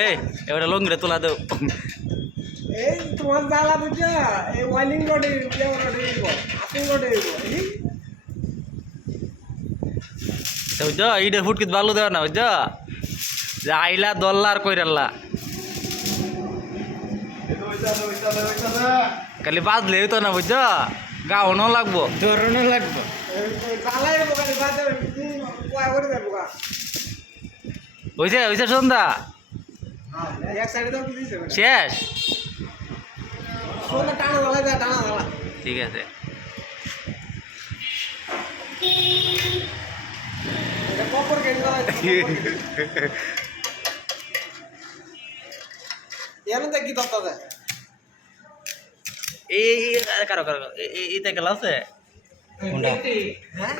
এই এবারে লঙ্গিটা তোলা দাও এই তোমার জ্বালা বুঝছো এই ওয়াইলিং রোডে আসিং রোডে বুঝছো ইটের ফুটকিত বালু দেওয়া না বুঝছো যে আইলা দল্লা আর কইরাল্লা খালি বাজলে তো না বুঝছো গাউনও লাগবো ধরনও লাগবো জ্বালাই খালি বাজে কয় করে দেবো গা হইছে হইছে সন্ধ্যা এক সাইডে দাও কি দিছে শেষ সন্ধ্যা টানা জ্বালাই যায় টানা জ্বালা ঠিক আছে এটা কপর কেটে জ্বালাই এনে দেখি দত্তা যায় এই কারো কারো এইটা গেল আছে হ্যাঁ